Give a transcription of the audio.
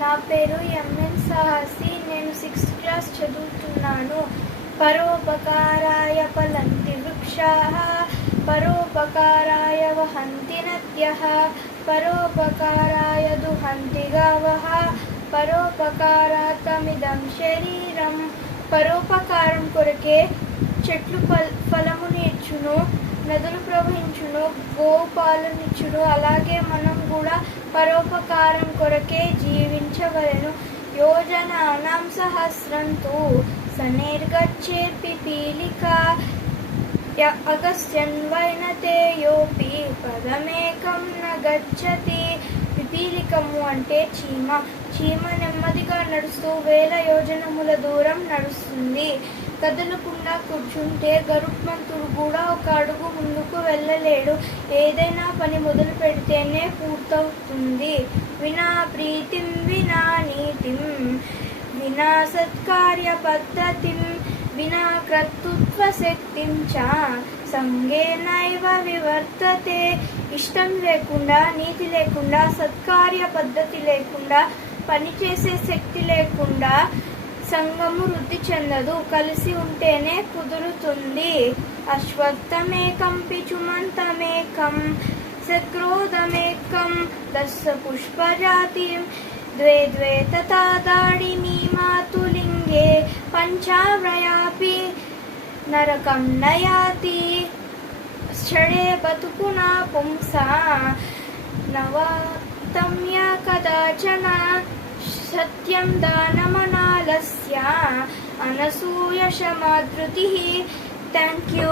నా పేరు ఎంఎన్ సాహసి. నేను 6th క్లాస్ చదువుతున్నాను. పరోపకారాయ ఫలంతి వృక్షాః, పరోపకారాయ వహంతి నద్యః, పరోపకారాయ దుహంతి గావః, పరోపకారార్థమిదం శరీరం. పరోపకారం కొరకే చెట్లు ఫలమును ఇచ్చును, నదులు ప్రవహించును, గోవు పాలనిచ్చును. అలాగే మనం కూడా పరోపకారం కొరకే జీవించవలెను. యోజనానాం సహస్రం తు సనిర్గచ్చేత్ పిపీలికా, అగస్త్యన్వైనతే యోపి పదమేకం న గచ్చతి. పిపీలికము అంటే చీమ. చీమ నెమ్మదిగా నడుస్తూ 1000 యోజనముల దూరం నడుస్తుంది. కదలకుండా కూర్చుంటే గరుత్మంతుడు కూడా ఒక అడుగు ముందుకు వెళ్ళలేడు. ఏదైనా పని మొదలు పెడితేనే పూర్తవుతుంది. వినా ప్రీతిం వినా నీతిం వినా సత్కార్య పద్ధతిం వినా కర్తృత్వ శక్తిం చ సంగేనైవ వివర్తతే. ఇష్టం లేకుండా, నీతి లేకుండా, సత్కార్య పద్ధతి లేకుండా, పనిచేసే శక్తి లేకుండా సంఘము వృద్ధి చెందదు. కలిసి ఉంటేనే కుదురుతుంది. అశ్వత్థమేకం పిచుమంతమేకం సక్రోధమేకం దశ పుష్పజాతిం ద్వే ద్వే తథా దాడిమీ మాతులింగే పంచావ్రయాపి నరకం నయాతి. షడే బతుకునా పుంసా నవాతమ్య కదాచన సత్యం దానమనాలస్య అనసూయ శమాధృతిః. Thank you.